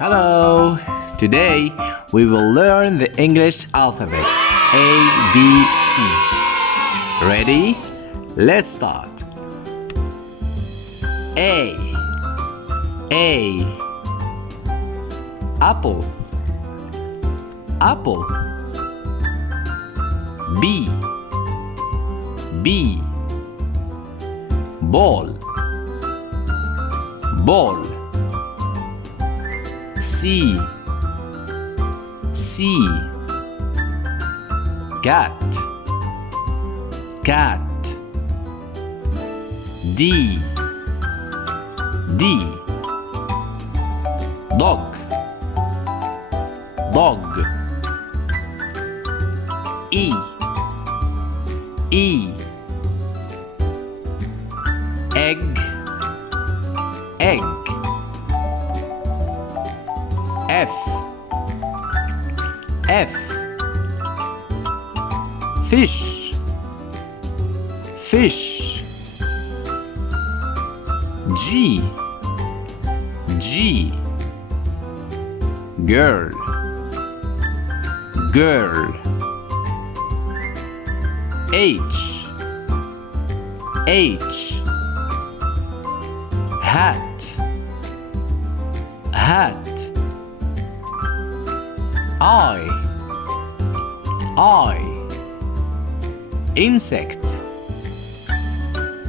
Hello! Today we will learn the English alphabet A, B, C. Ready? Let's start. A. Apple. Apple. B. Ball. Ball. C. Cat. D. Dog. E. Egg. F. Fish. G. Girl. H. Hat. I.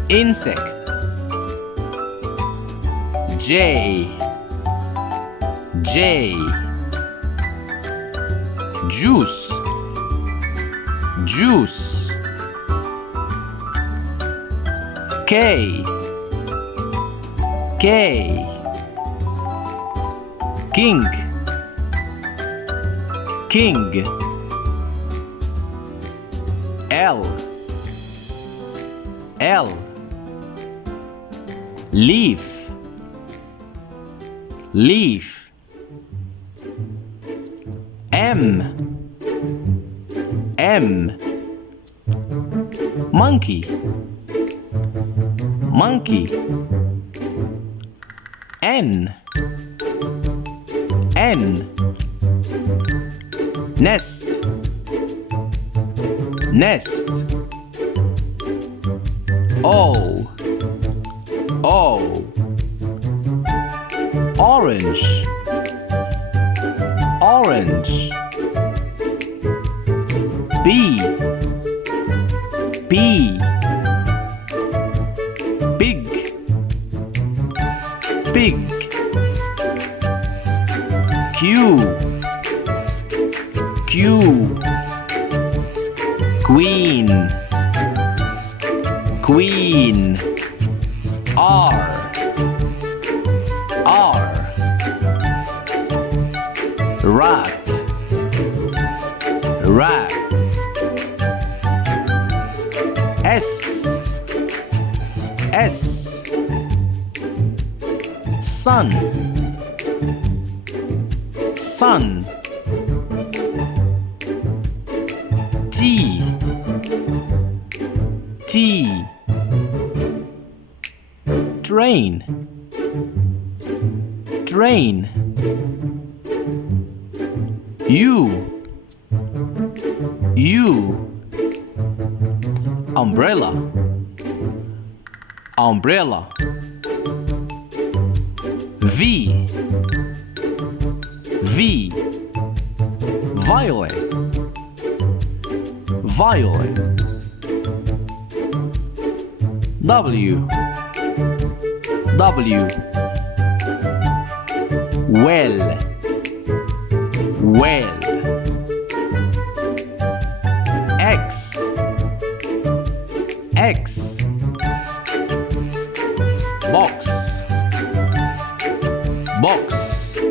Insect. J. Juice. K. King. L. Leaf. M. Monkey. N. Nest. O. Orange. B. Big. Q. Queen. R. Rat. S. Sun. T. Train. U. Umbrella. V. Violet. W. Well. X. Box.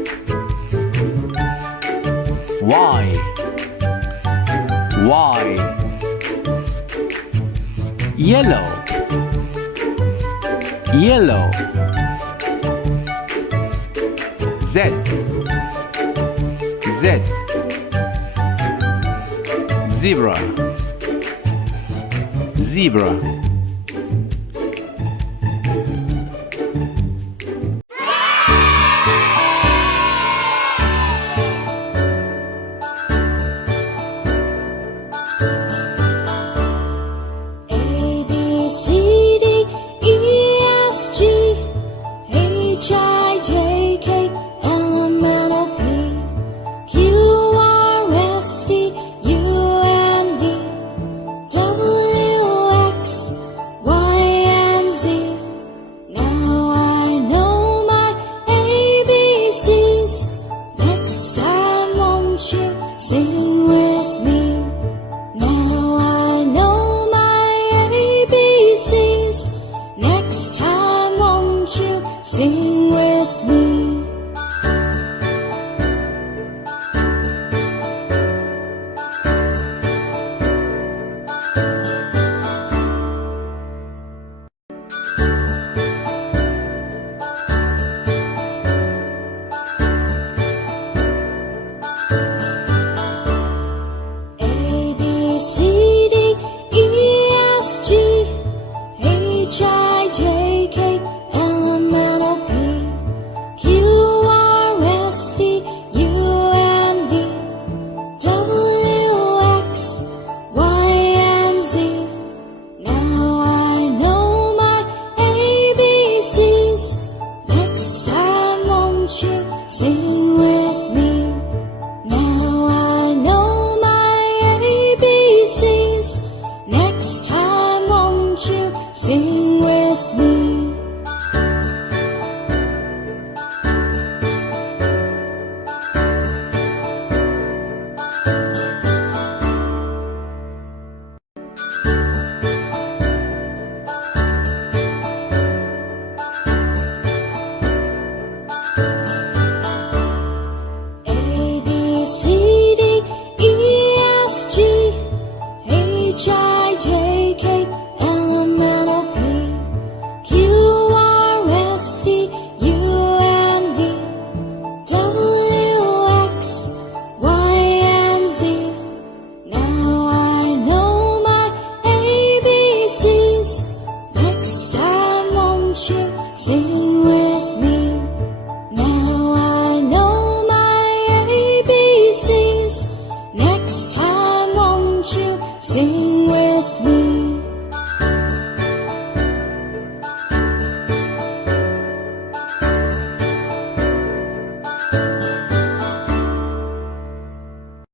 Y. Yellow. Z. Zebra. won't you sing with me? Now I know my ABCs. Next time, won't you sing with me? Sing with me. Now I know my ABCs. Next time, won't you sing with me?